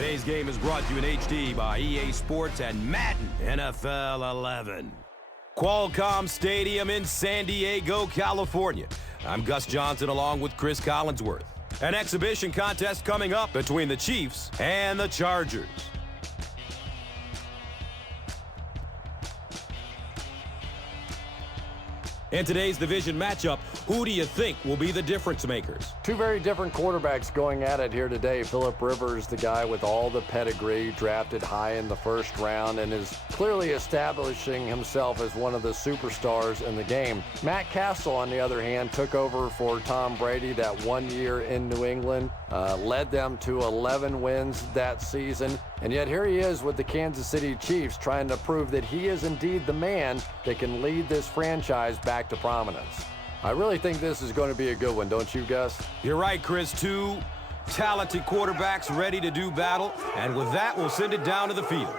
Today's game is brought to you in HD by EA Sports and Madden NFL 11. Qualcomm Stadium in San Diego, California. I'm Gus Johnson along with Chris Collinsworth. An exhibition contest coming up between the Chiefs and the Chargers. In today's division matchup, who do you think will be the difference makers? Two very different quarterbacks going at it here today. Phillip Rivers, the guy with all the pedigree, drafted high in the first round and is clearly establishing himself as one of the superstars in the game. Matt Castle, on the other hand, took over for Tom Brady that 1 year in New England, led them to 11 wins that season. And yet here he is with the Kansas City Chiefs trying to prove that he is indeed the man that can lead this franchise back to prominence. I really think this is going to be a good one, don't you, Gus? You're right, Chris. Two talented quarterbacks ready to do battle. And with that, we'll send it down to the field.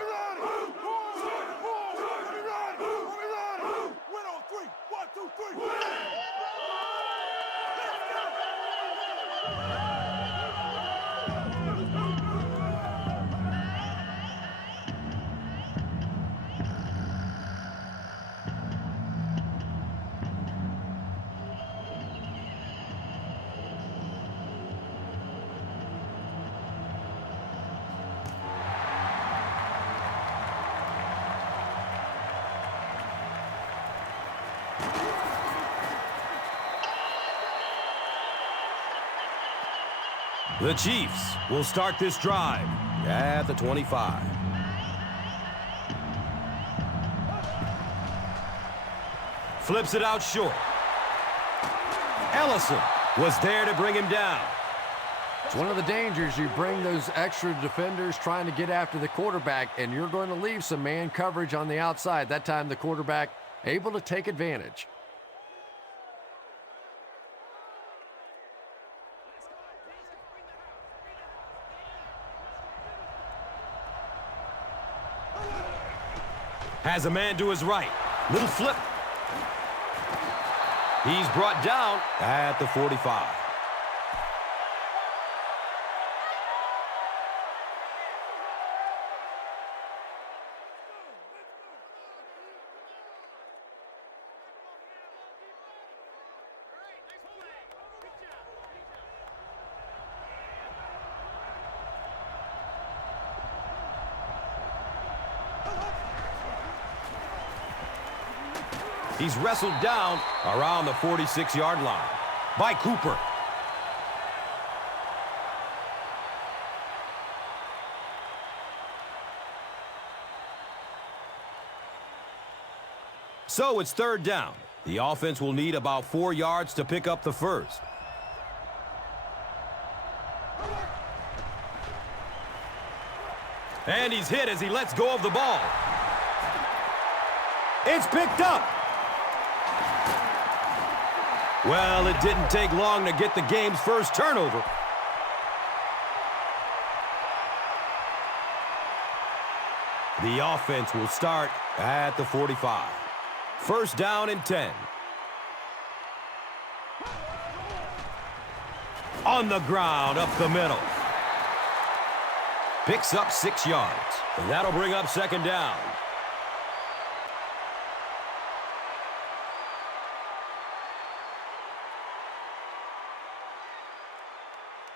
The Chiefs will start this drive at the 25. Flips it out short. Ellison was there to bring him down. It's one of the dangers. You bring those extra defenders trying to get after the quarterback, and you're going to leave some man coverage on the outside. That time the quarterback able to take advantage. Has a man to his right. Little flip. He's brought down at the 45. He's wrestled down around the 46-yard line by Cooper. So it's third down. The offense will need about 4 yards to pick up the first. And he's hit as he lets go of the ball. It's picked up. Well, it didn't take long to get the game's first turnover. The offense will start at the 45. First down and 10. On the ground, up the middle. Picks up 6 yards. And that'll bring up second down.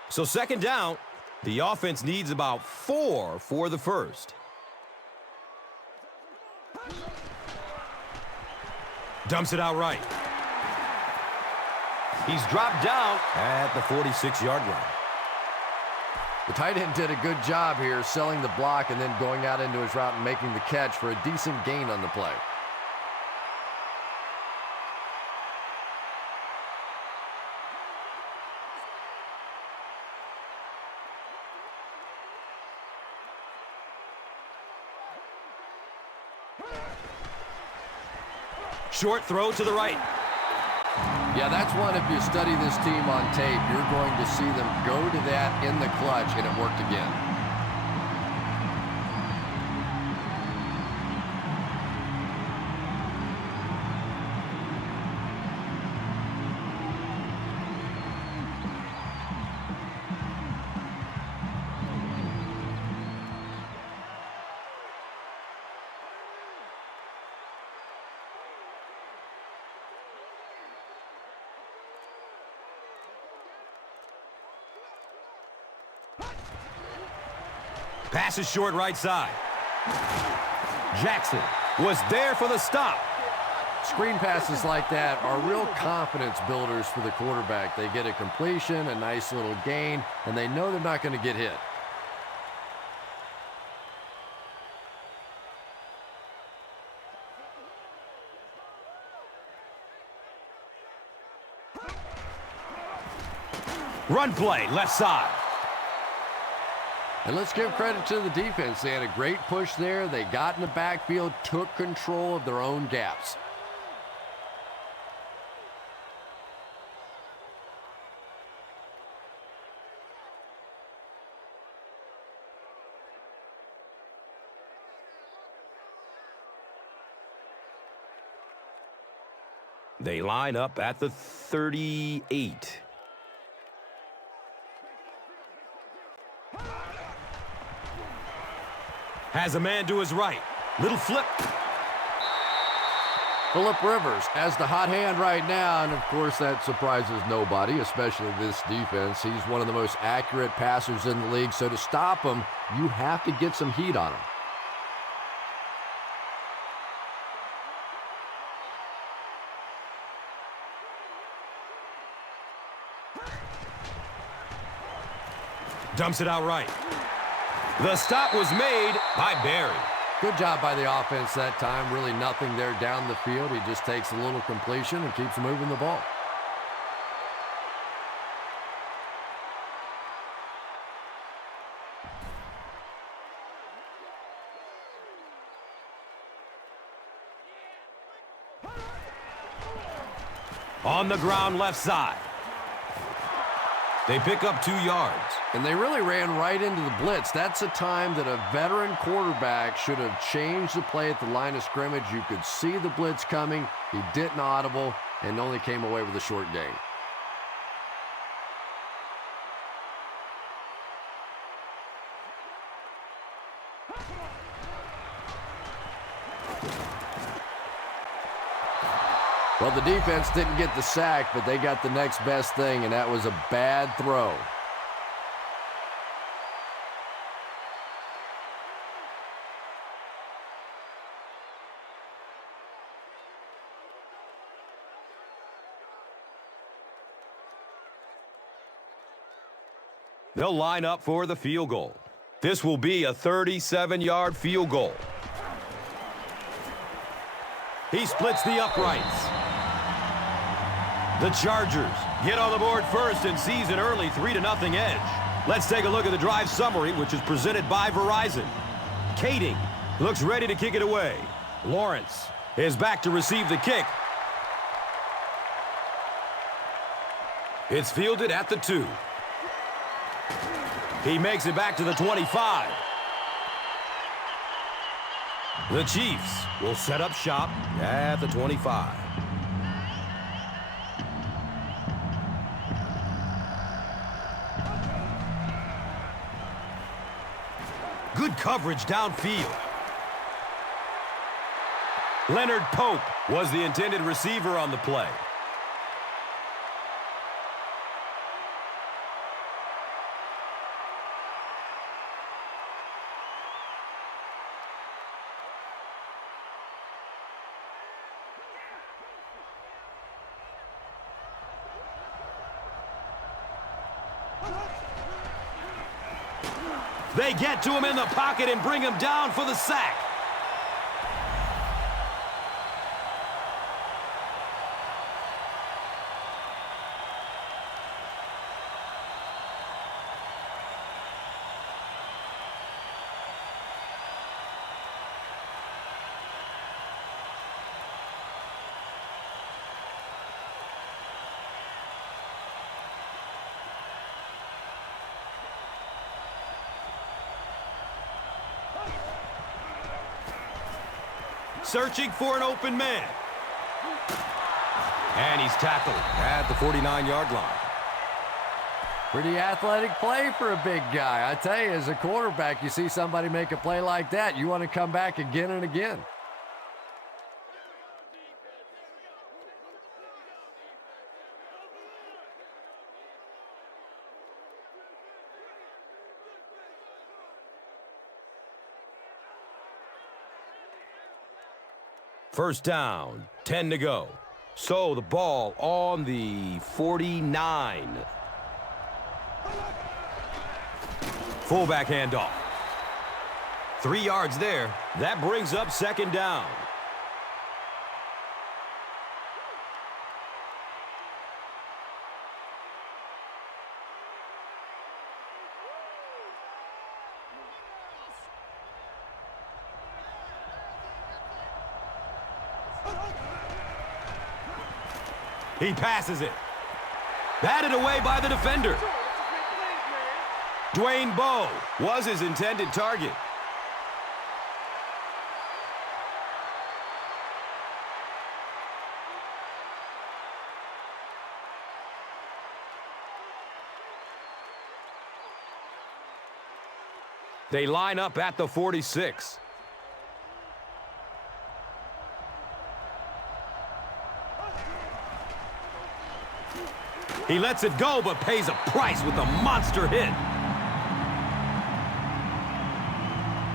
So second down, the offense needs about 4 for the first. Dumps it out right. He's dropped down at the 46-yard line. The tight end did a good job here selling the block and then going out into his route and making the catch for a decent gain on the play. Short throw to the right. Yeah, that's one, if you study this team on tape, you're going to see them go to that in the clutch, and it worked again. Pass is short right side. Jackson was there for the stop. Screen passes like that are real confidence builders for the quarterback. They get a completion, a nice little gain, and they know they're not going to get hit. Run play, left side. And let's give credit to the defense. They had a great push there. They got in the backfield, took control of their own gaps. They line up at the 38. Has a man to his right. Little flip. Phillip Rivers has the hot hand right now, and of course that surprises nobody, especially this defense. He's one of the most accurate passers in the league, so to stop him, you have to get some heat on him. Dumps it out right. The stop was made by Barry. Good job by the offense that time. Really nothing there down the field. He just takes a little completion and keeps moving the ball. On the ground left side. They pick up 2 yards. And they really ran right into the blitz. That's a time that a veteran quarterback should have changed the play at the line of scrimmage. You could see the blitz coming. He didn't audible and only came away with a short gain. Well, the defense didn't get the sack, but they got the next best thing, and that was a bad throw. They'll line up for the field goal. This will be a 37-yard field goal. He splits the uprights. The Chargers get on the board first and seize an early 3-0 edge. Let's take a look at the drive summary, which is presented by Verizon. Kading looks ready to kick it away. Lawrence is back to receive the kick. It's fielded at the 2. He makes it back to the 25. The Chiefs will set up shop at the 25. Good coverage downfield. Leonard Pope was the intended receiver on the play. They get to him in the pocket and bring him down for the sack. Searching for an open man. And he's tackled at the 49-yard line. Pretty athletic play for a big guy. I tell you, as a quarterback, you see somebody make a play like that, you want to come back again and again. First down, 10 to go. So the ball on the 49. Fullback handoff. 3 yards there. That brings up second down. He passes it. Batted away by the defender. Dwayne Bowe was his intended target. They line up at the 46. He lets it go, but pays a price with a monster hit.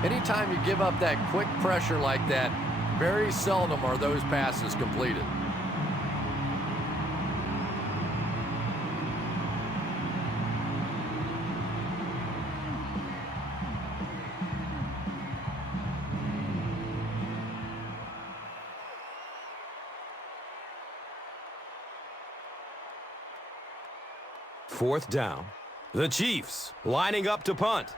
Anytime you give up that quick pressure like that, very seldom are those passes completed. Fourth down. The Chiefs lining up to punt.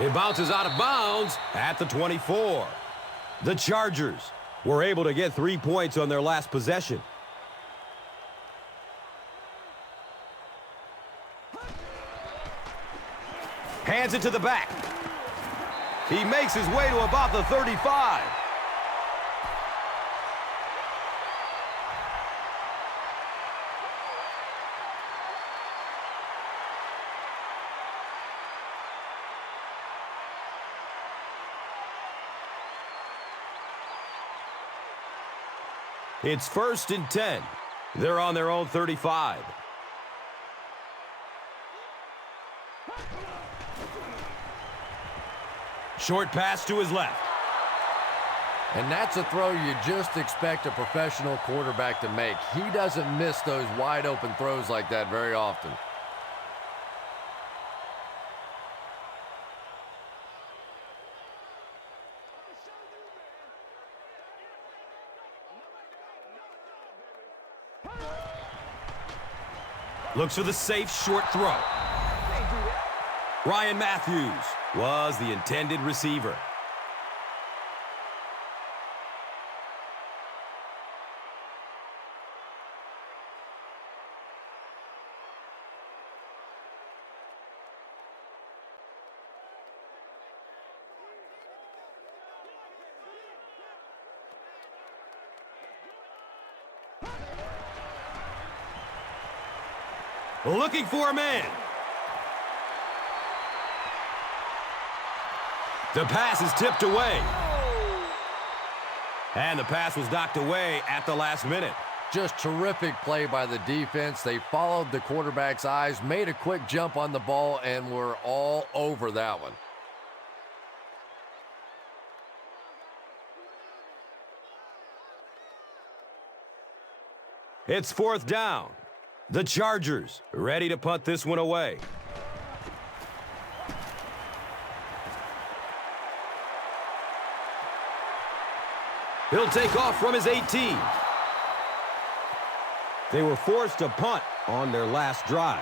It bounces out of bounds at the 24. The Chargers were able to get 3 points on their last possession. Hands it to the back. He makes his way to about the 35. It's 1st and 10. They're on their own 35. Short pass to his left. And that's a throw you just expect a professional quarterback to make. He doesn't miss those wide open throws like that very often. Looks for the safe short throw. Ryan Matthews was the intended receiver. Looking for a man. The pass is tipped away. And the pass was knocked away at the last minute. Just terrific play by the defense. They followed the quarterback's eyes, made a quick jump on the ball, and were all over that one. It's 4th down. The Chargers ready to punt this one away. He'll take off from his 18. They were forced to punt on their last drive.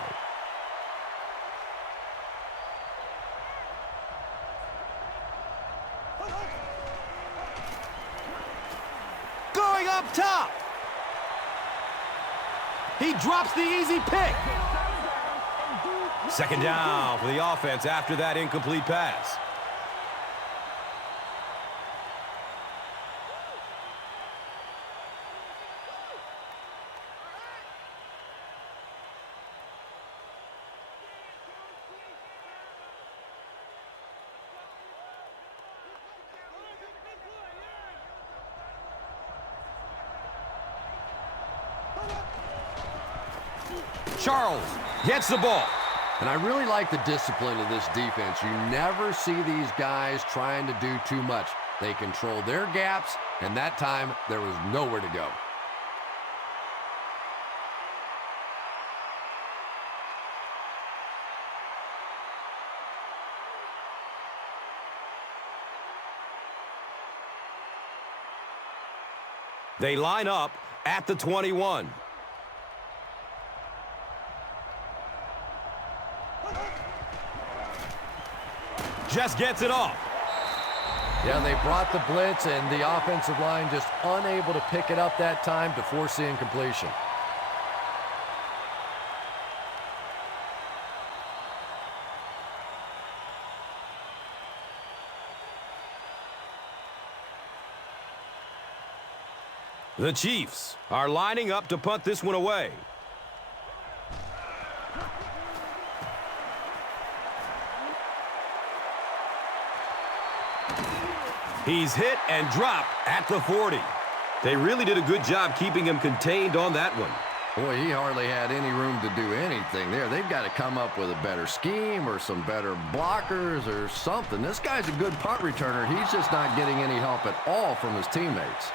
Going up top. He drops the easy pick. Second down for the offense after that incomplete pass. Charles gets the ball. And I really like the discipline of this defense. You never see these guys trying to do too much. They control their gaps, and that time there was nowhere to go. They line up at the 21. Just gets it off. Yeah, they brought the blitz, and the offensive line just unable to pick it up that time to force the incompletion. The Chiefs are lining up to punt this one away. He's hit and dropped at the 40. They really did a good job keeping him contained on that one. Boy, he hardly had any room to do anything there. They've got to come up with a better scheme or some better blockers or something. This guy's a good punt returner. He's just not getting any help at all from his teammates.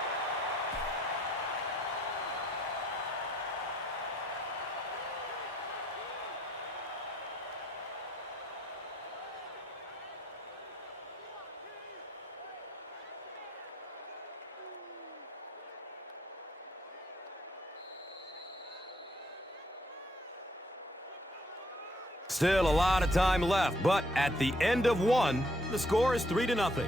Still a lot of time left, but at the end of one, the score is 3-0.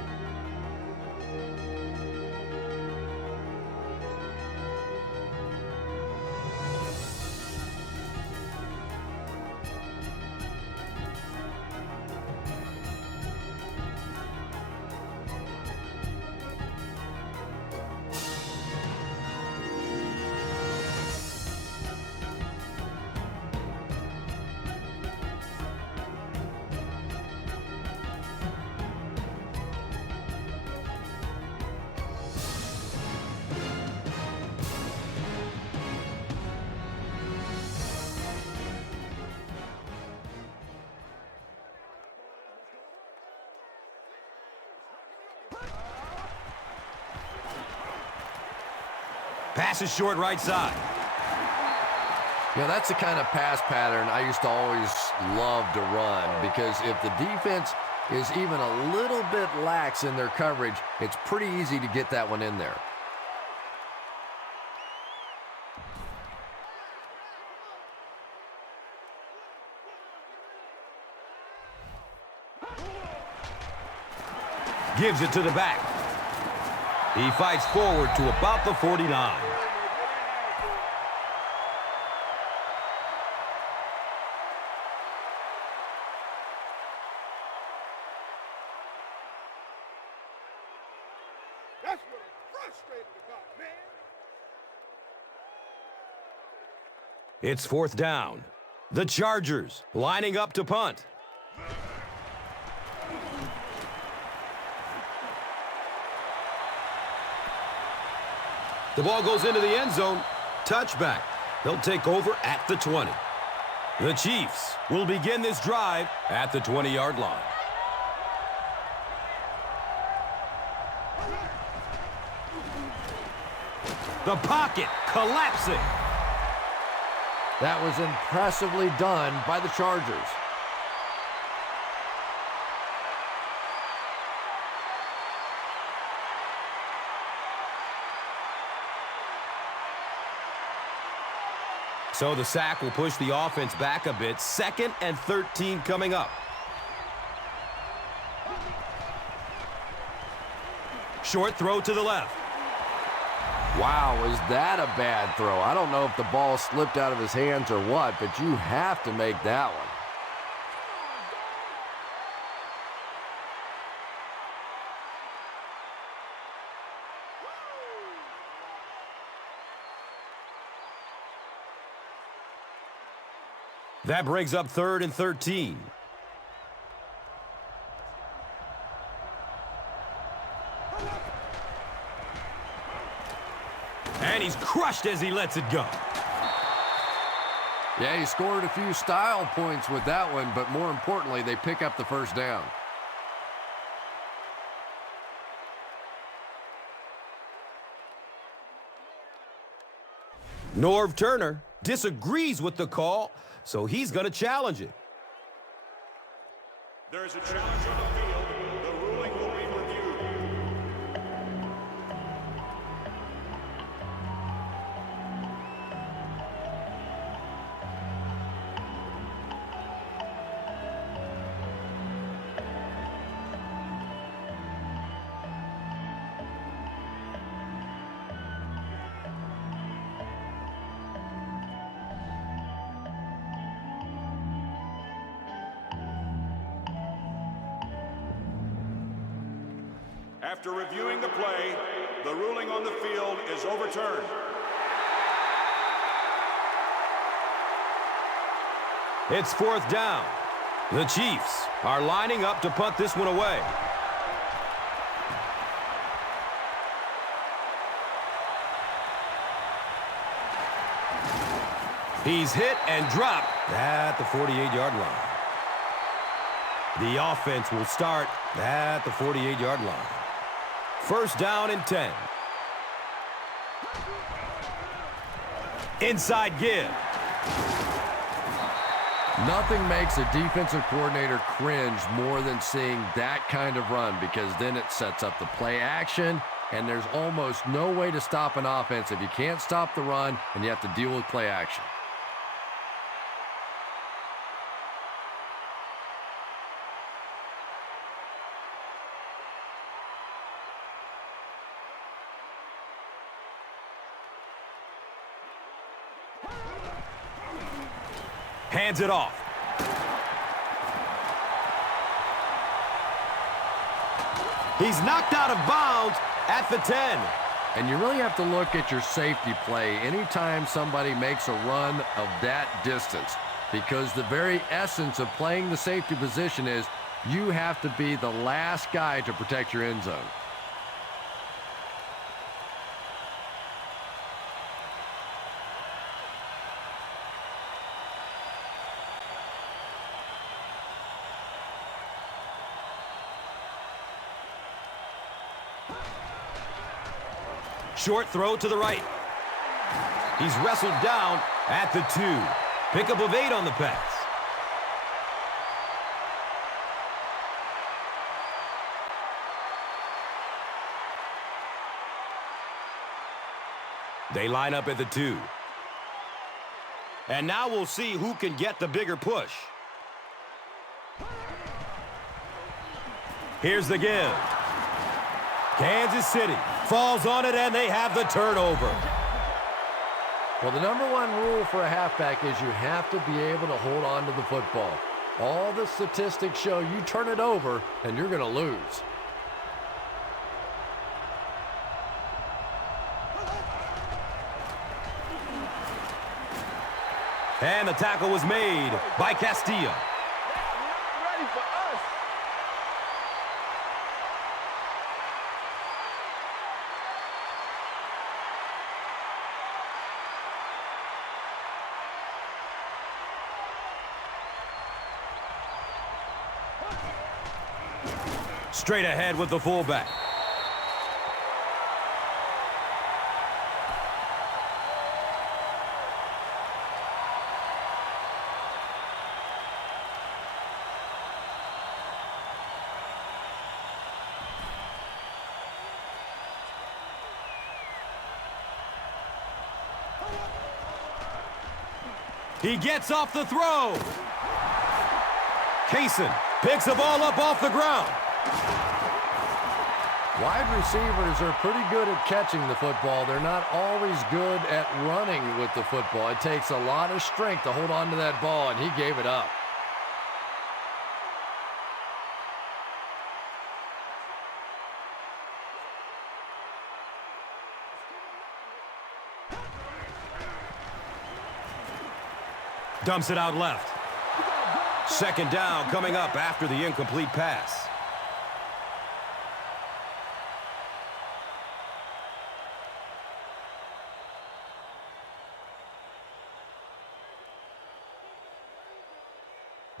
Pass is short right side. You know, that's the kind of pass pattern I used to always love to run, because if the defense is even a little bit lax in their coverage, it's pretty easy to get that one in there. Gives it to the back. He fights forward to about the 49. That's what I'm frustrated about, man. It's fourth down. The Chargers lining up to punt. The ball goes into the end zone. Touchback. They'll take over at the 20. The Chiefs will begin this drive at the 20-yard line. The pocket collapsing. That was impressively done by the Chargers. So the sack will push the offense back a bit. 2nd and 13 coming up. Short throw to the left. Wow, was that a bad throw? I don't know if the ball slipped out of his hands or what, but you have to make that one. That brings up 3rd and 13. And he's crushed as he lets it go. Yeah, he scored a few style points with that one, but more importantly, they pick up the first down. Norv Turner disagrees with the call, so he's going to challenge it. There is a challenge on the field. The ruling will be reviewed. After reviewing the play, the ruling on the field is overturned. It's 4th down. The Chiefs are lining up to punt this one away. He's hit and dropped at the 48-yard line. The offense will start at the 48-yard line. 1st down and 10. Inside give. Nothing makes a defensive coordinator cringe more than seeing that kind of run, because then it sets up the play action, and there's almost no way to stop an offense if you can't stop the run and you have to deal with play action. Hands it off. He's knocked out of bounds at the 10. And you really have to look at your safety play anytime somebody makes a run of that distance, because the very essence of playing the safety position is you have to be the last guy to protect your end zone. Short throw to the right. He's wrestled down at the 2. Pickup of 8 on the pass. They line up at the 2. And now we'll see who can get the bigger push. Here's the give. Kansas City falls on it, and they have the turnover. Well, the number one rule for a halfback is you have to be able to hold on to the football. All the statistics show you turn it over, and you're going to lose. And the tackle was made by Castillo. Ready for us. Straight ahead with the fullback. He gets off the throw. Kaysen picks the ball up off the ground. Wide receivers are pretty good at catching the football. They're not always good at running with the football. It takes a lot of strength to hold on to that ball, and he gave it up. Dumps it out left. 2nd down coming up after the incomplete pass.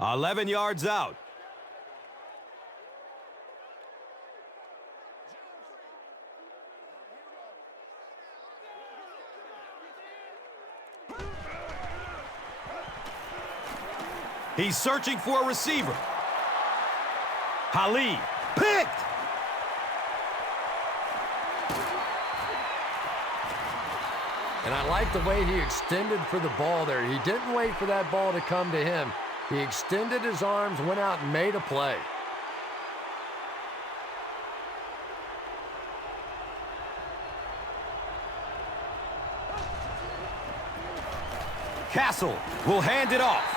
11 yards out. He's searching for a receiver. Ali picked. And I like the way he extended for the ball there. He didn't wait for that ball to come to him. He extended his arms, went out and made a play. Castle will hand it off.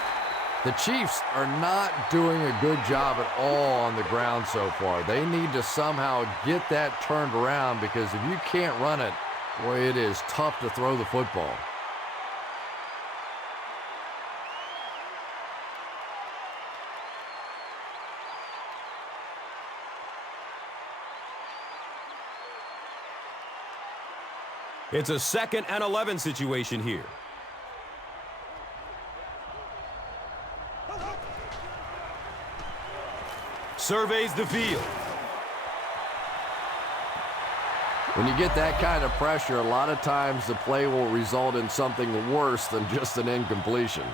The Chiefs are not doing a good job at all on the ground so far. They need to somehow get that turned around, because if you can't run it, boy, it is tough to throw the football. It's a 2nd and 11 situation here. Surveys the field. When you get that kind of pressure, a lot of times the play will result in something worse than just an incompletion.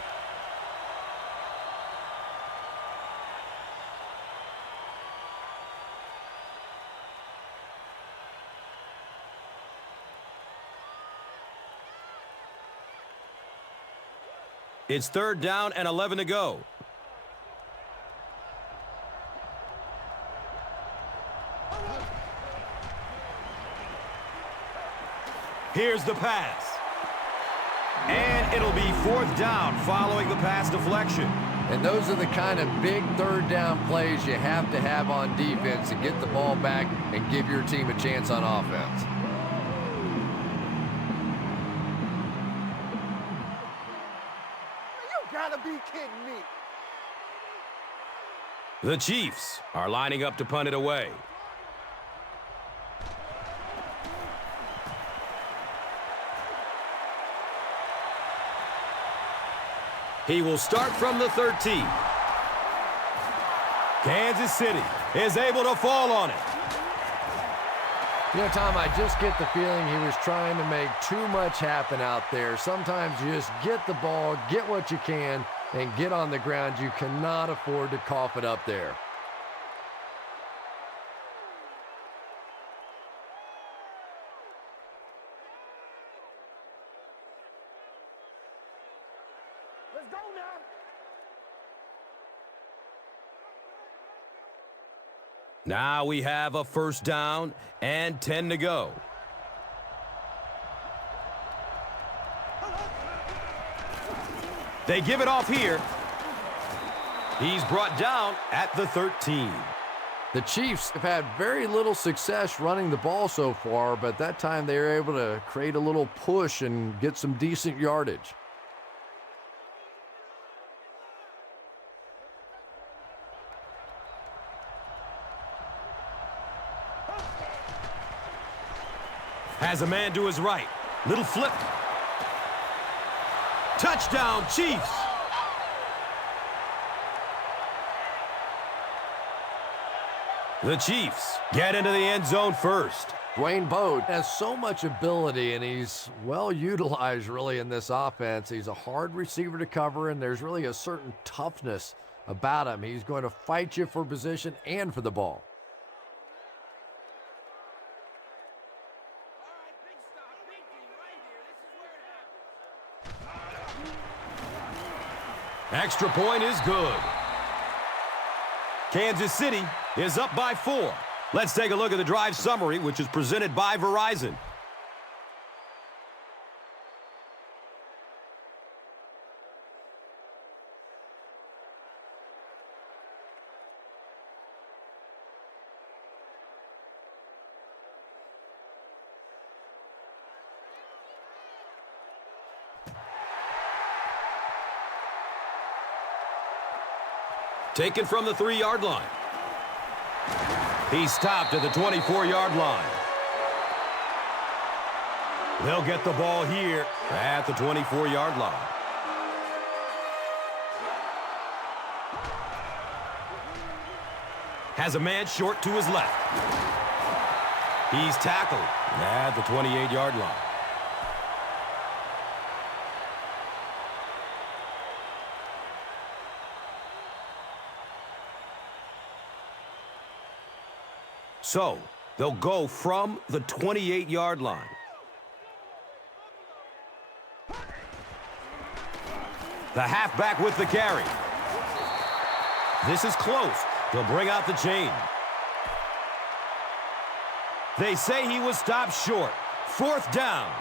It's 3rd down and 11 to go. Here's the pass. And it'll be 4th down following the pass deflection. And those are the kind of big 3rd down plays you have to have on defense to get the ball back and give your team a chance on offense. You gotta be kidding me. The Chiefs are lining up to punt it away. He will start from the 13. Kansas City is able to fall on it. You know, Tom, I just get the feeling he was trying to make too much happen out there. Sometimes you just get the ball, get what you can, and get on the ground. You cannot afford to cough it up there. Let's go now. Now we have a 1st down and 10 to go. They give it off here. He's brought down at the 13. The Chiefs have had very little success running the ball so far, but that time they were able to create a little push and get some decent yardage. Has a man to his right. Little flip. Touchdown, Chiefs. The Chiefs get into the end zone first. Dwayne Bowe has so much ability, and he's well utilized really in this offense. He's a hard receiver to cover, and there's really a certain toughness about him. He's going to fight you for position and for the ball. Extra point is good. Kansas City is up by 4. Let's take a look at the drive summary, which is presented by Verizon. Taken from the 3-yard line. He's stopped at the 24-yard line. They'll get the ball here at the 24-yard line. has a man short to his left. He's tackled at the 28-yard line. So, they'll go from the 28-yard line. The halfback with the carry. This is close. They'll bring out the chain. They say he was stopped short. 4th down.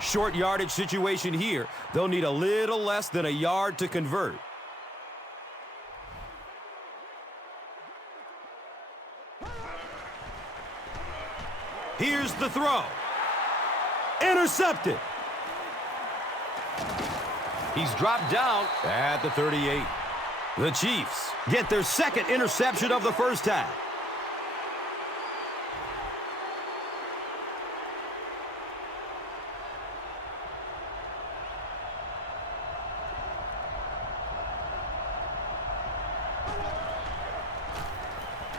Short yardage situation here. They'll need a little less than a yard to convert. Here's the throw. Intercepted. He's dropped down at the 38. The Chiefs get their 2nd interception of the first half.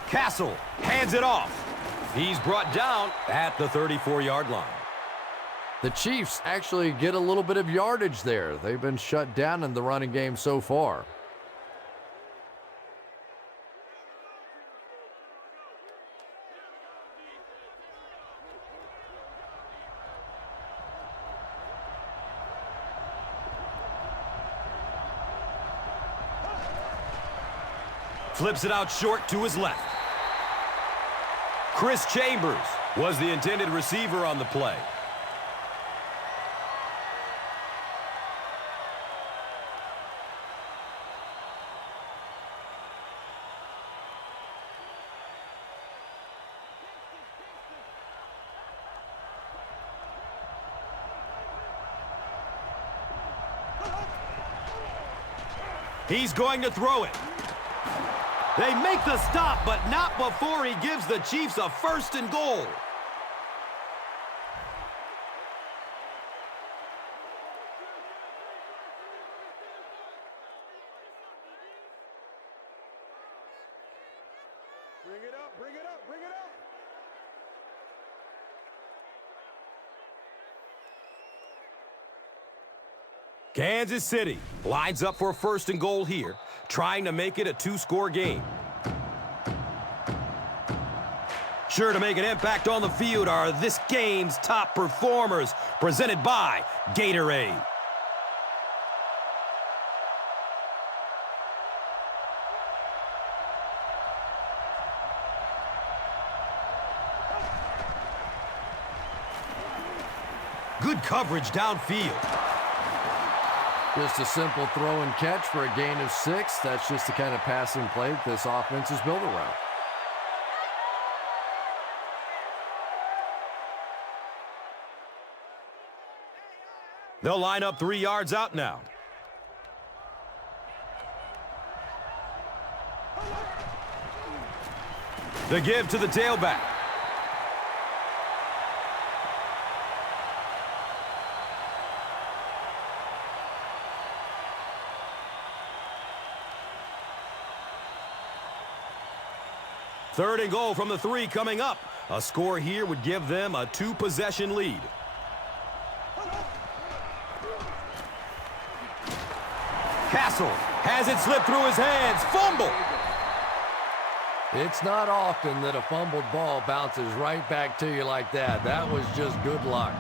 Castle hands it off. He's brought down at the 34-yard line. The Chiefs actually get a little bit of yardage there. They've been shut down in the running game so far. Flips it out short to his left. Chris Chambers was the intended receiver on the play. He's going to throw it. They make the stop, but not before he gives the Chiefs a 1st and goal. Bring it up, bring it up, bring it up. Kansas City lines up for a 1st and goal here, trying to make it a 2-score game. Sure to make an impact on the field are this game's top performers, presented by Gatorade. Good coverage downfield. Just a simple throw and catch for a gain of 6. That's just the kind of passing play that this offense is built around. They'll line up 3 yards out now. The give to the tailback. Third and goal from the 3 coming up. A score here would give them a 2-possession lead. Castle has it slip through his hands. Fumble. It's not often that a fumbled ball bounces right back to you like that. That was just good luck.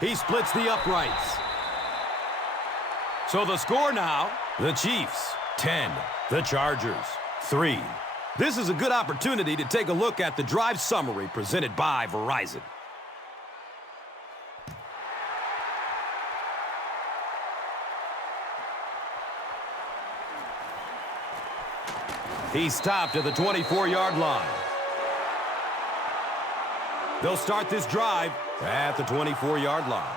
He splits the uprights. So the score now, the Chiefs 10, the Chargers 3. This is a good opportunity to take a look at the drive summary presented by Verizon. He stopped at the 24-yard line. They'll start this drive at the 24-yard line.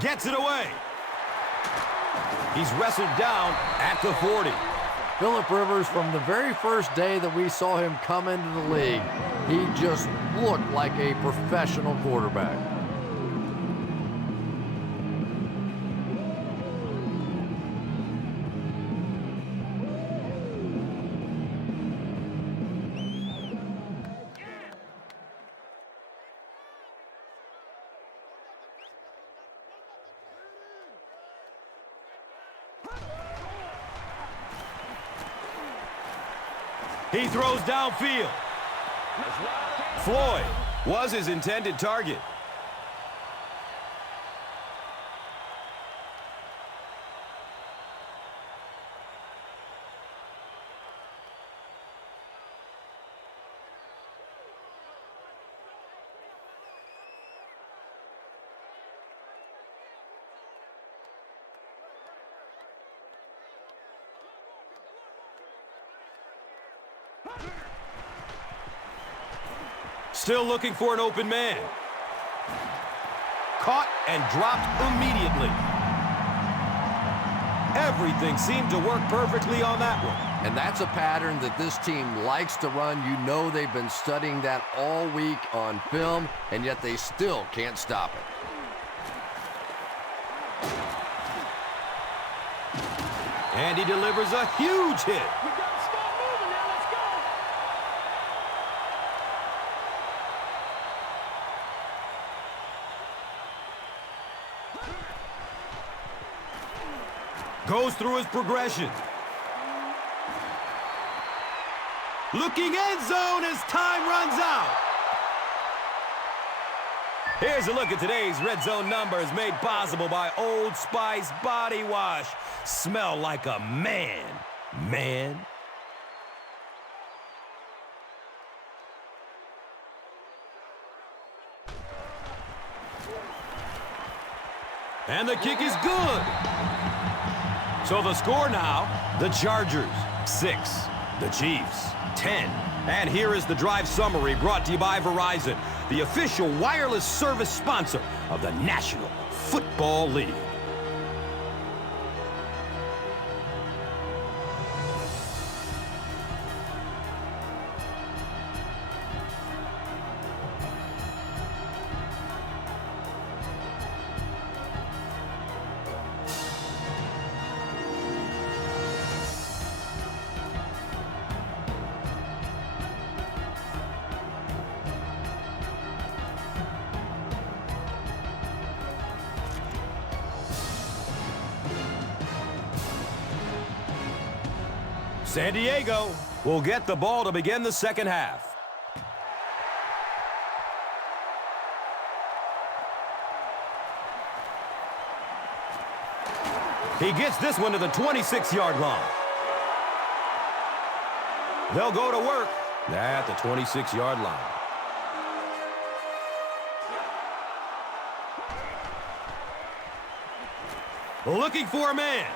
Gets it away. He's wrestled down at the 40. Phillip Rivers, from the very first day that we saw him come into the league, he just looked like a professional quarterback. He throws downfield. Floyd was his intended target. Still looking for an open man. Caught and dropped immediately. Everything seemed to work perfectly on that one. And that's a pattern that this team likes to run. You know they've been studying that all week on film, and yet they still can't stop it. And he delivers a huge hit. Goes through his progression. Looking end zone as time runs out. Here's a look at today's red zone numbers made possible by Old Spice Body Wash. Smell like a man, man. And the kick is good. So the score now, the Chargers 6, the Chiefs 10. And here is the drive summary brought to you by Verizon, the official wireless service sponsor of the National Football League. San Diego will get the ball to begin the second half. He gets this one to the 26-yard line. They'll go to work at the 26-yard line. Looking for a man.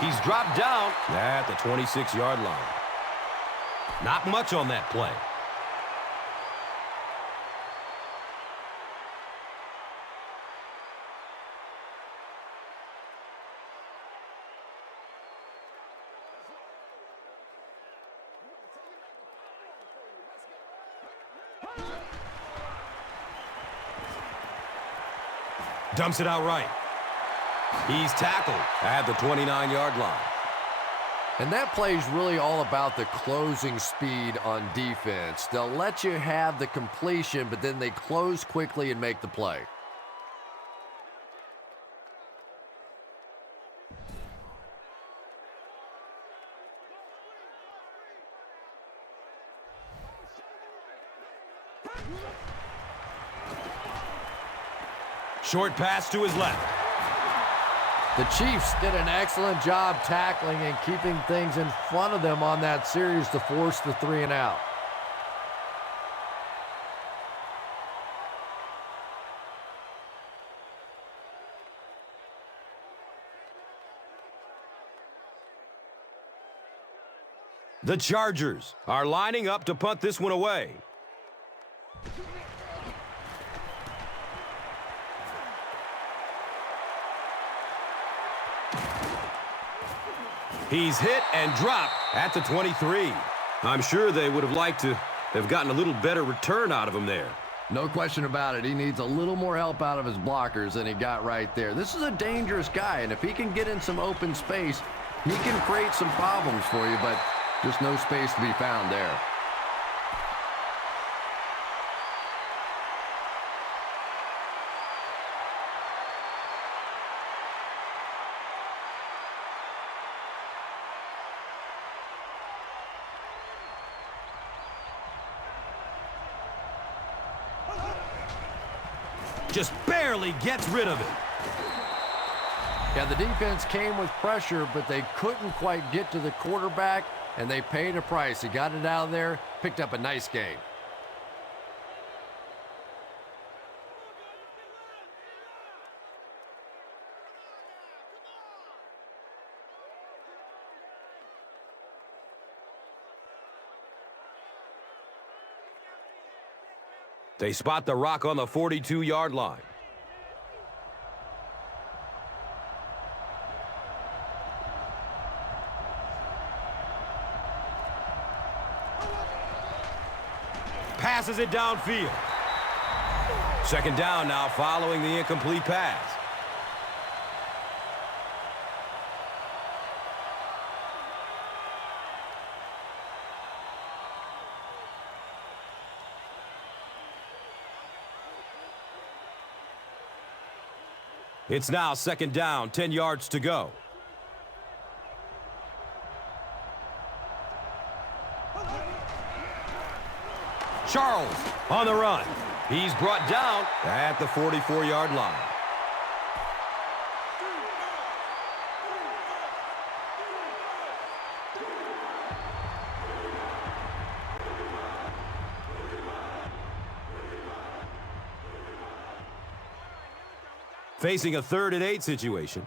He's dropped down at the 26-yard line. Not much on that play. Dumps it out right. He's tackled at the 29-yard line. And that play is really all about the closing speed on defense. They'll let you have the completion, but then they close quickly and make the play. Short pass to his left. The Chiefs did an excellent job tackling and keeping things in front of them on that series to force the 3 and out. The Chargers are lining up to punt this one away. He's hit and dropped at the 23. I'm sure they would have liked to have gotten a little better return out of him there. No question about it. He needs a little more help out of his blockers than he got right there. This is a dangerous guy, and if he can get in some open space, he can create some problems for you, but just no space to be found there. Just barely gets rid of it. Yeah, the defense came with pressure, but they couldn't quite get to the quarterback, and they paid a price. He got it out of there, picked up a nice game. They spot the rock on the 42-yard line. Passes it downfield. Second down now following the incomplete pass. It's now second down, 10 yards to go. Charles on the run. He's brought down at the 44-yard line. Facing a 3rd and 8 situation.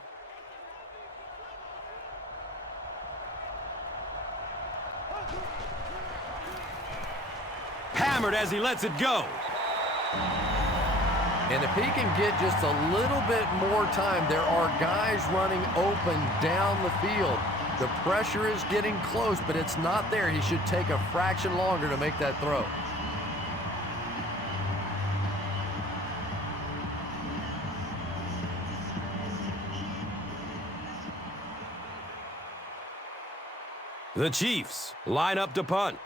Hammered as he lets it go. And if he can get just a little bit more time, there are guys running open down the field. The pressure is getting close, but it's not there. He should take a fraction longer to make that throw. The Chiefs line up to punt.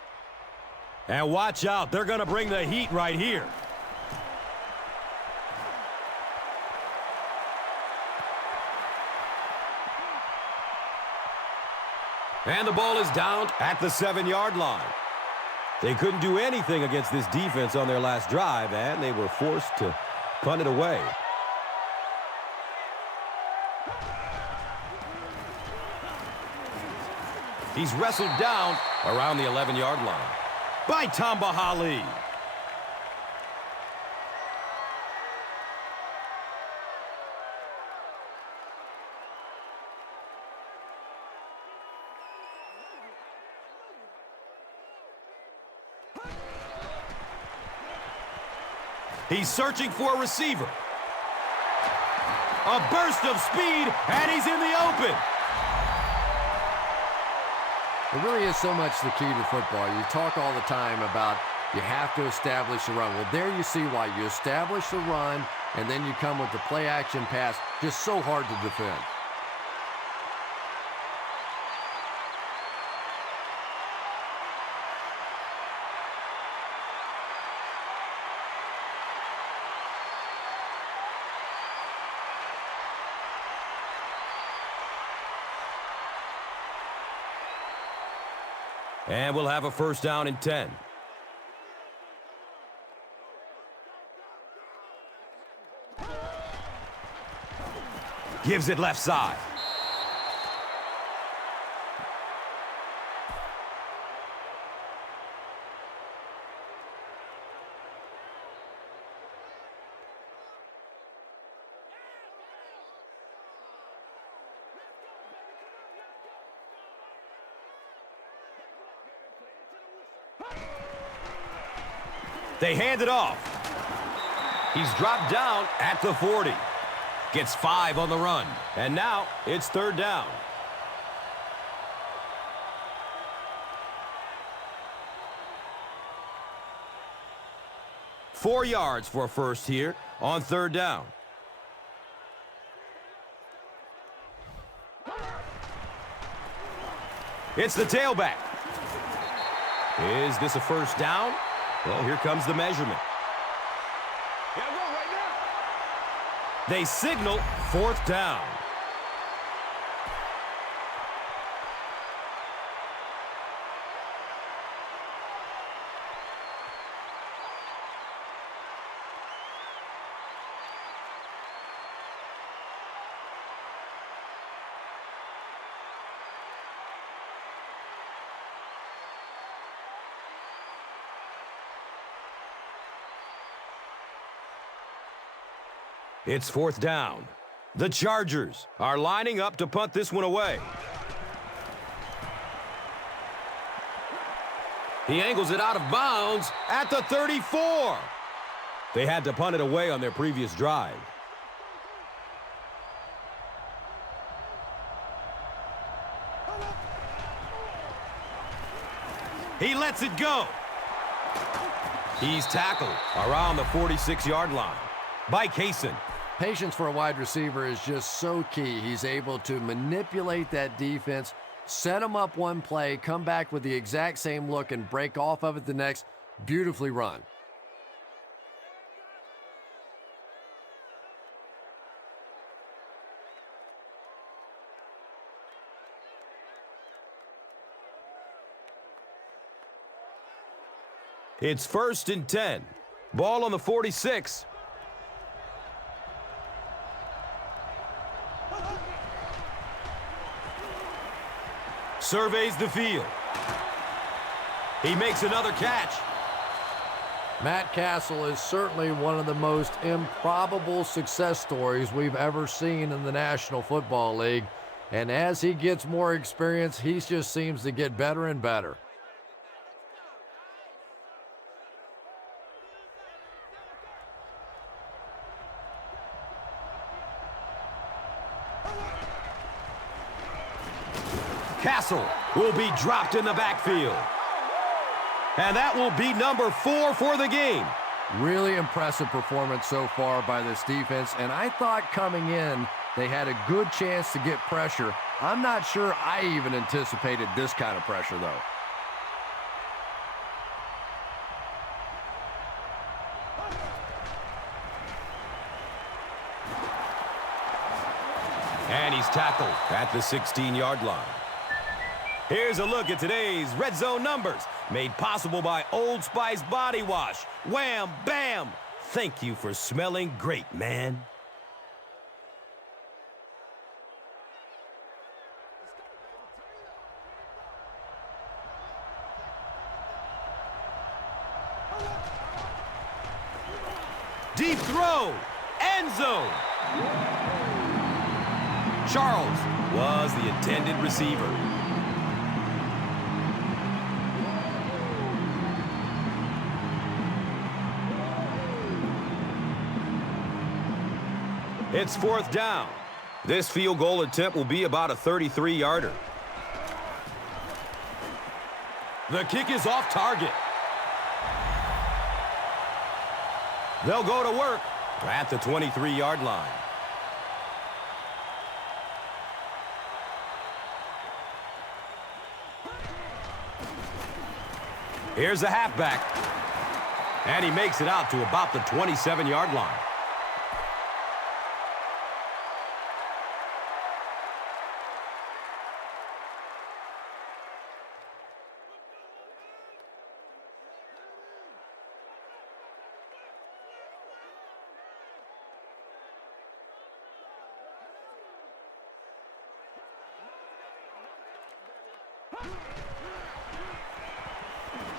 And watch out, they're going to bring the heat right here. And the ball is down at the 7-yard line. They couldn't do anything against this defense on their last drive, and they were forced to punt it away. He's wrestled down around the 11-yard line by Tamba Hali. He's searching for a receiver. A burst of speed, and he's in the open. It really is so much the key to football. You talk all the time about you have to establish the run. Well, there you see why. You establish the run, and then you come with the play-action pass. Just so hard to defend. And we'll have a first down and 10. Gives it left side. They hand it off. He's dropped down at the 40. Gets 5 on the run. And now it's third down. 4 yards for a first here on third down. It's the tailback. Is this a first down? Well, here comes the measurement. Yeah, go right now. They signal fourth down. It's fourth down. The Chargers are lining up to punt this one away. He angles it out of bounds at the 34. They had to punt it away on their previous drive. He lets it go. He's tackled around the 46-yard line by Kaysen. Patience for a wide receiver is just so key. He's able to manipulate that defense, set them up one play, come back with the exact same look, and break off of it the next. Beautifully run. It's first and 10. Ball on the 46. Surveys the field. He makes another catch. Matt Castle is certainly one of the most improbable success stories we've ever seen in the National Football League. And as he gets more experience, he just seems to get better and better. Castle will be dropped in the backfield. And that will be number 4 for the game. Really impressive performance so far by this defense, and I thought coming in they had a good chance to get pressure. I'm not sure I even anticipated this kind of pressure, though. And he's tackled at the 16-yard line. Here's a look at today's Red Zone numbers, made possible by Old Spice Body Wash. Wham, bam! Thank you for smelling great, man. Deep throw, end zone. Charles was the intended receiver. It's fourth down. This field goal attempt will be about a 33-yarder. The kick is off target. They'll go to work at the 23-yard line. Here's the halfback. And he makes it out to about the 27-yard line.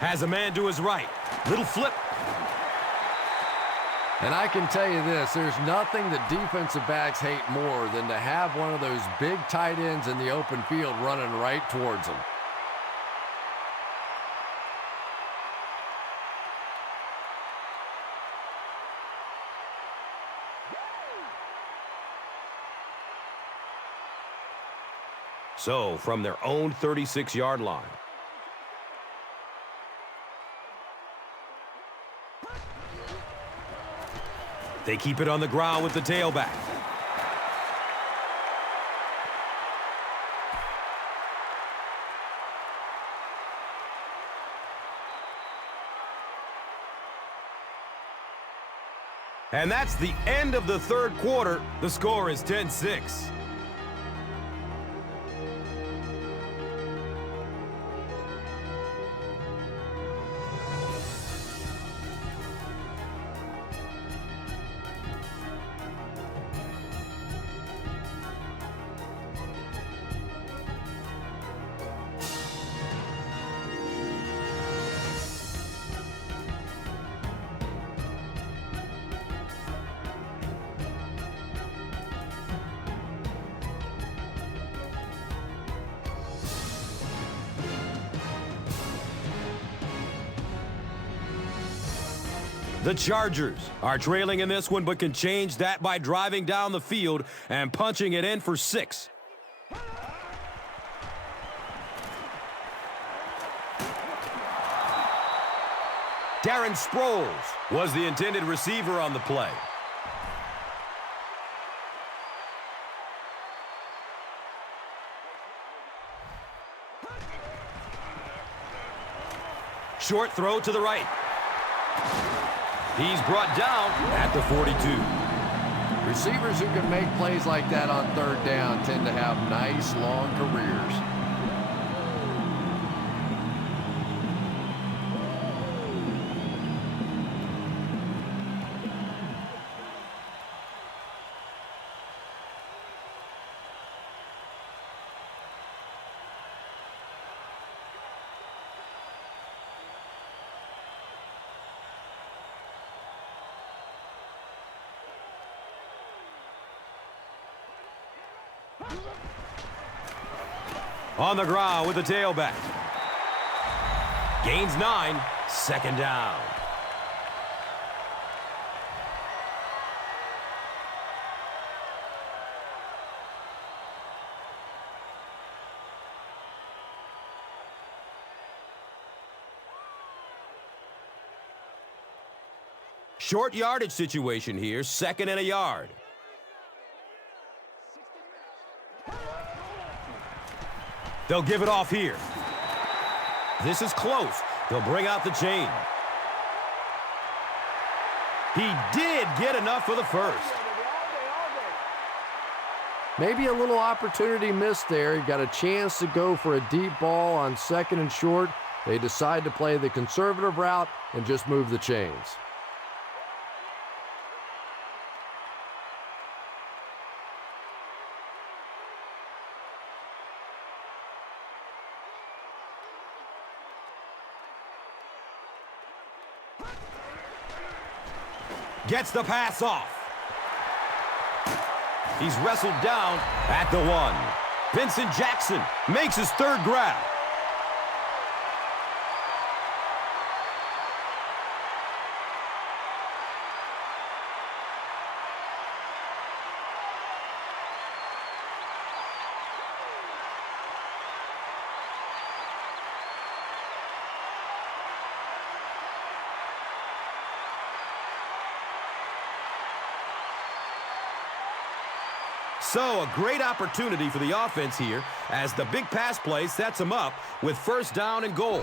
Has a man to his right. Little flip. And I can tell you this, there's nothing that defensive backs hate more than to have one of those big tight ends in the open field running right towards them. So, from their own 36-yard line. They keep it on the ground with the tailback. And that's the end of the third quarter. The score is 10-6. The Chargers are trailing in this one, but can change that by driving down the field and punching it in for 6. Darren Sproles was the intended receiver on the play. Short throw to the right. He's brought down at the 42. Receivers who can make plays like that on third down tend to have nice, long careers. On the ground with the tailback. Gains 9, second down. Short yardage situation here, 2nd and a yard. They'll give it off here. This is close. They'll bring out the chain. He did get enough for the first. Maybe a little opportunity missed there. He got a chance to go for a deep ball on 2nd and short. They decide to play the conservative route and just move the chains. Gets the pass off. He's wrestled down at the 1. Vincent Jackson makes his 3rd grab. So a great opportunity for the offense here as the big pass play sets them up with 1st down and goal.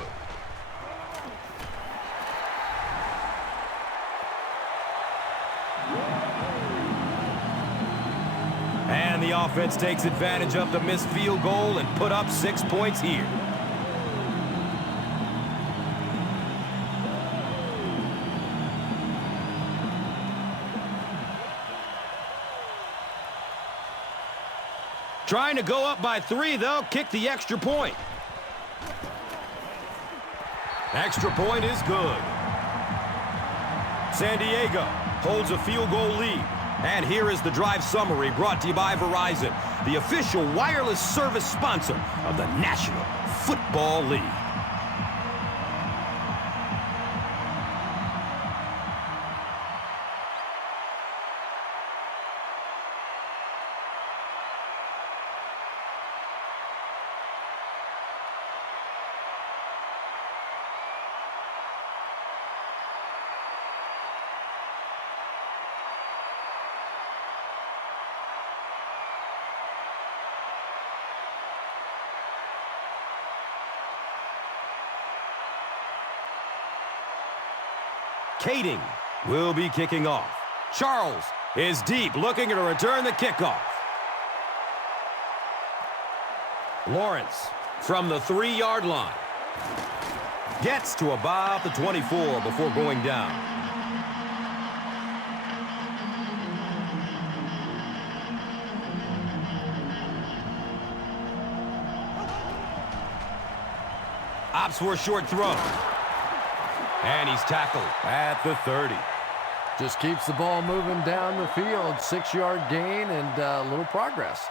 And the offense takes advantage of the missed field goal and put up 6 points here. Trying to go up by 3, they'll kick the extra point. Extra point is good. San Diego holds a field goal lead. And here is the drive summary brought to you by Verizon, the official wireless service sponsor of the National Football League. Kading will be kicking off. Charles is deep, looking to return the kickoff. Lawrence from the 3-yard line. Gets to about the 24 before going down. Opts for a short throw. And he's tackled at the 30. Just keeps the ball moving down the field. 6-yard gain and a little progress.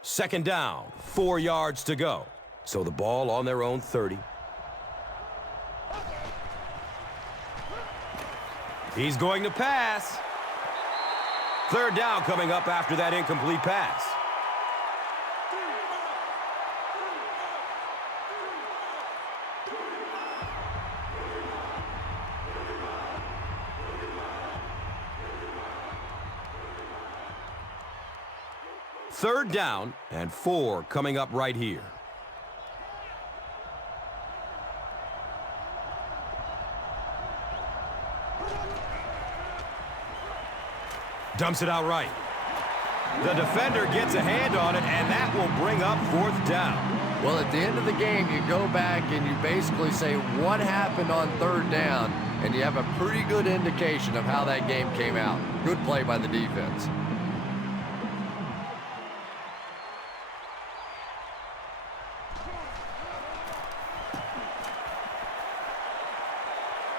Second down, 4 yards to go. So the ball on their own 30. He's going to pass. Third down coming up after that incomplete pass. Third down and 4 coming up right here. Dumps it out right. The defender gets a hand on it, and that will bring up 4th down. Well, at the end of the game, you go back and you basically say what happened on 3rd down, and you have a pretty good indication of how that game came out. Good play by the defense.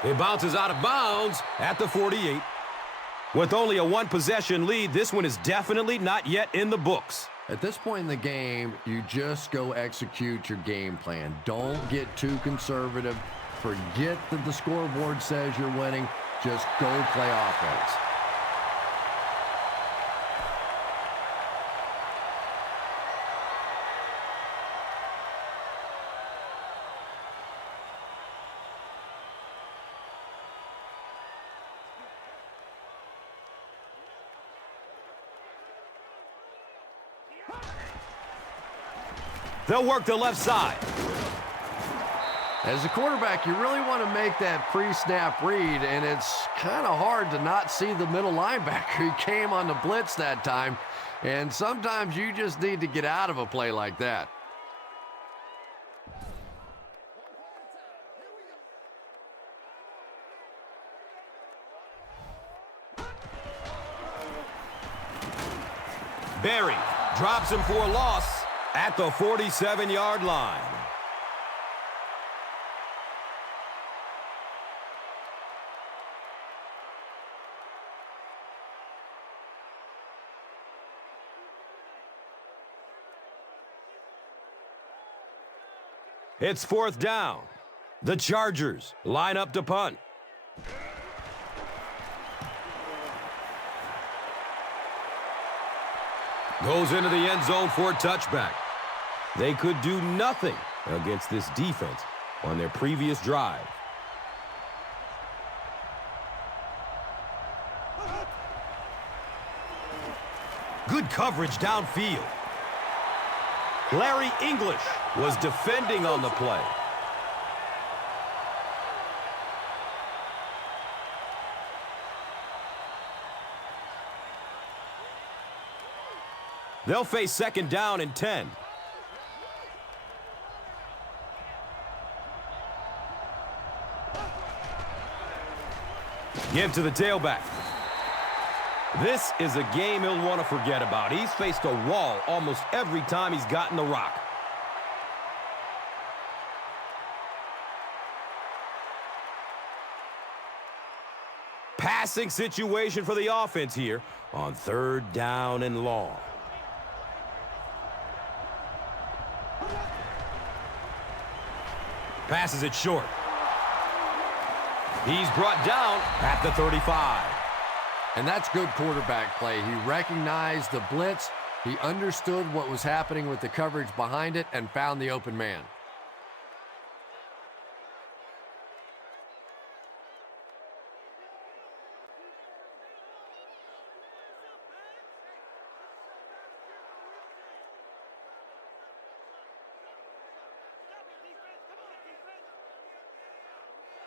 It bounces out of bounds at the 48. With only a 1-possession lead, this one is definitely not yet in the books. At this point in the game, you just go execute your game plan. Don't get too conservative. Forget that the scoreboard says you're winning. Just go play offense. They'll work the left side. As a quarterback, you really want to make that pre-snap read, and it's kind of hard to not see the middle linebacker. He came on the blitz that time, and sometimes you just need to get out of a play like that. Berry drops him for a loss at the 47-yard line. It's 4th down. The Chargers line up to punt. Goes into the end zone for a touchback. They could do nothing against this defense on their previous drive. Good coverage downfield. Larry English was defending on the play. They'll face 2nd down and 10. Give to the tailback. This is a game he'll want to forget about. He's faced a wall almost every time he's gotten the rock. Passing situation for the offense here on 3rd down and long. Passes it short. He's brought down at the 35. And that's good quarterback play. He recognized the blitz. He understood what was happening with the coverage behind it and found the open man.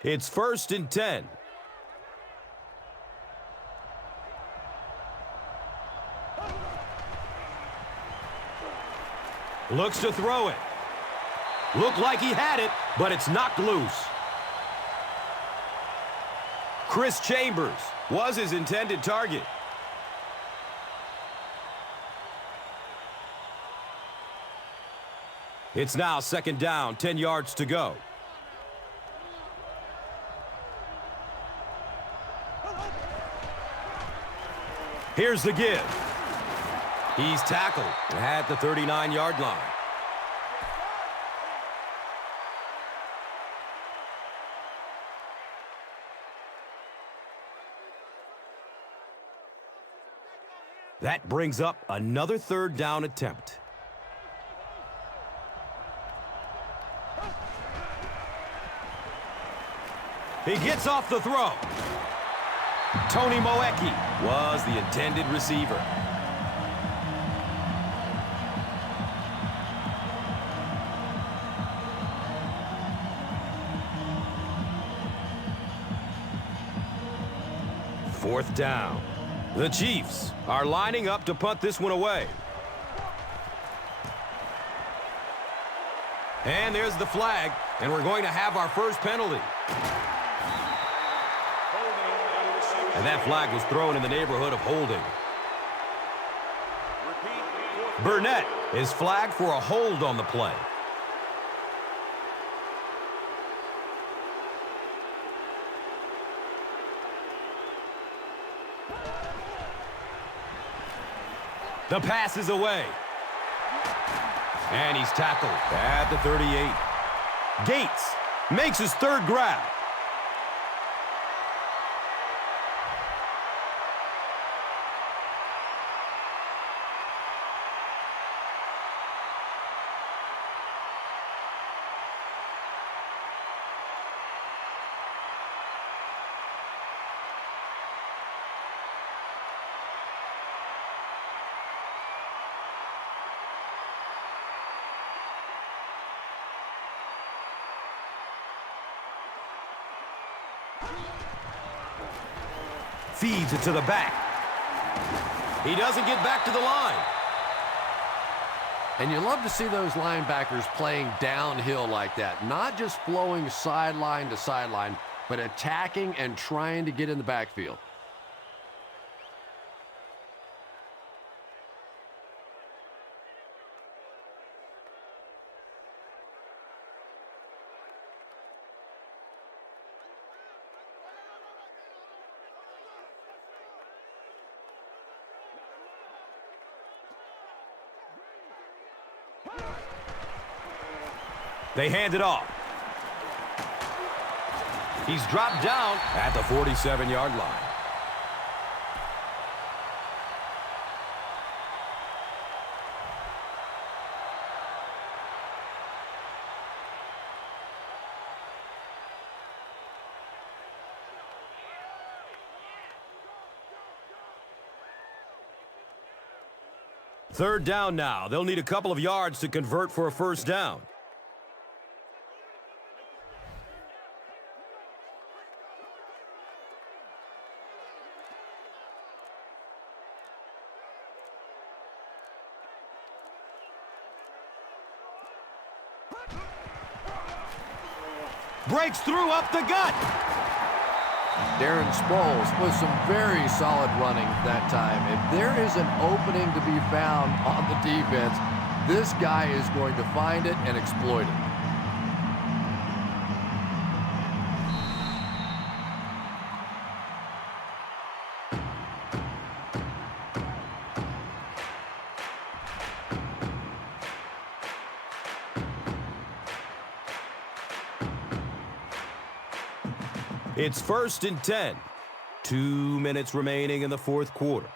It's 1st and 10. Looks to throw it. Looked like he had it, but it's knocked loose. Chris Chambers was his intended target. It's now 2nd down, 10 yards to go. Here's the give. He's tackled at the 39-yard line. That brings up another 3rd down attempt. He gets off the throw. Tony Moeki was the intended receiver. Fourth down. The Chiefs are lining up to punt this one away. And there's the flag, and we're going to have our first penalty. And that flag was thrown in the neighborhood of holding. Burnett is flagged for a hold on the play. The pass is away. And he's tackled at the 38. Gates makes his 3rd grab. Feeds it to the back. He doesn't get back to the line. And you love to see those linebackers playing downhill like that. Not just flowing sideline to sideline, but attacking and trying to get in the backfield. They hand it off. He's dropped down at the 47-yard line. Third down now. They'll need a couple of yards to convert for a first down. Breaks through up the gut. Darren Sproles with some very solid running that time. If there is an opening to be found on the defense, this guy is going to find it and exploit it. It's 1st and 10. 2 minutes remaining in the fourth quarter.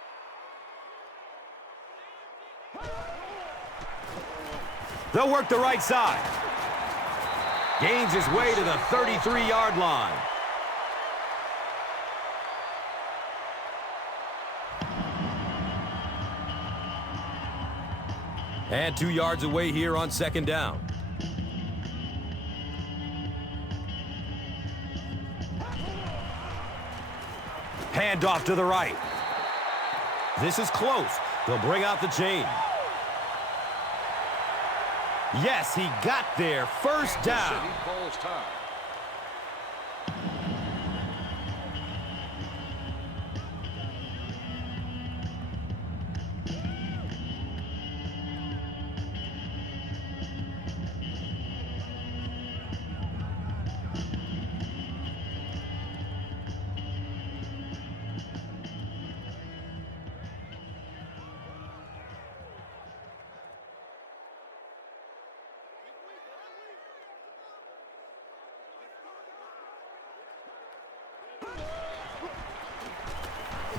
They'll work the right side. Gains his way to the 33-yard line. And 2 yards away here on second down. Handoff to the right. This is close. They'll bring out the chain. Yes, he got there. First down.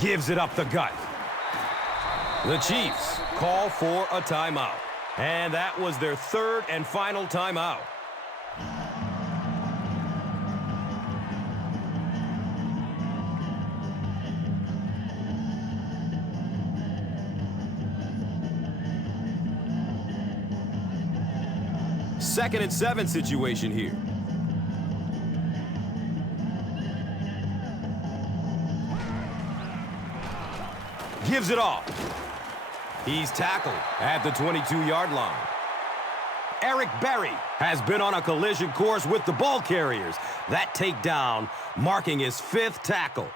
Gives it up the gut. The Chiefs call for a timeout. And that was their third and final timeout. Second and 7 situation here. Gives it off. He's tackled at the 22-yard line. Eric Berry has been on a collision course with the ball carriers. That takedown marking his 5th tackle.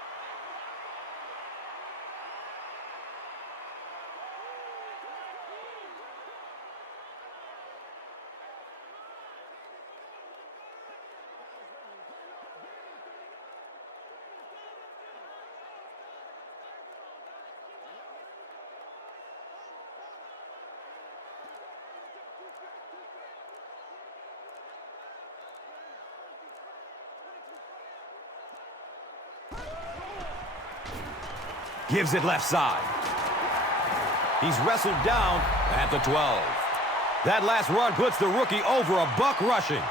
Gives it left side. He's wrestled down at the 12. That last run puts the rookie over a buck rushing.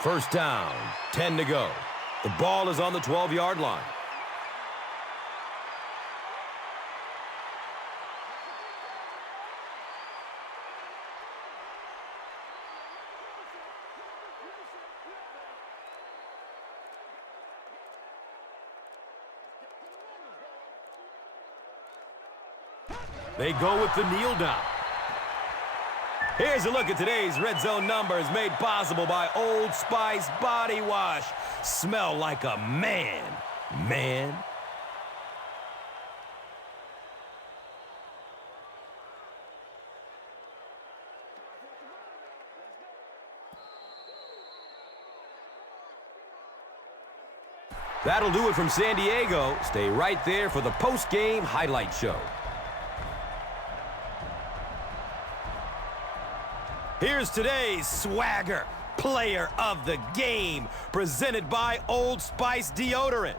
First down, 10 to go. The ball is on the 12-yard line. They go with the kneel down. Here's a look at today's red zone numbers made possible by Old Spice Body Wash. Smell like a man, man. That'll do it from San Diego. Stay right there for the post-game highlight show. Here's today's swagger player of the game, presented by Old Spice Deodorant.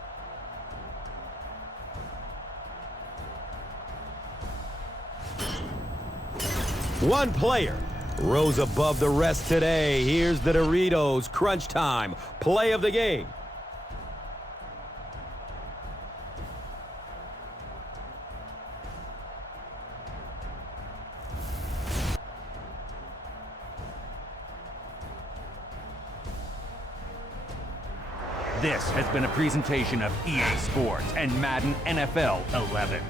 One player rose above the rest today. Here's the Doritos Crunch Time play of the game. This has been a presentation of EA Sports and Madden NFL 11.